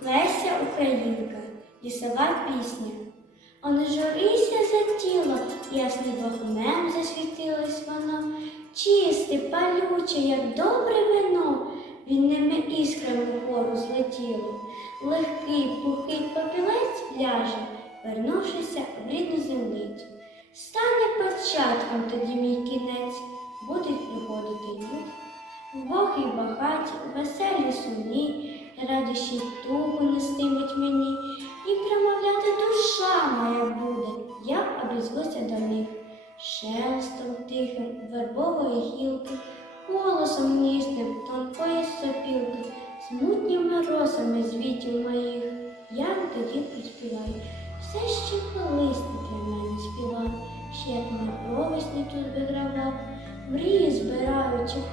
Леся Українка, лісова пісня. А не журися за тіло, ясним вогнем засвітилось воно, чисте, палюче, як добре вино, вінними іскрами вгору злетіло. Легкий, пухий попілець ляже, вернувшися в рідну землицю. Стане початком тоді мій кінець, будуть приходити люди. Вбогі багаті, веселі сумні, радощі тугу нестимуть мені, і промовляти душа моя буде, я обізвуся до них, шелестом тихим вербової гілки, голосом ніжним тонкої сопілки, смутніми росами звітів моїх, я тоді приспіваю, все ще колись для мене співав, ще як на провесні тут вигравав, мрії збираю, чекаю, граю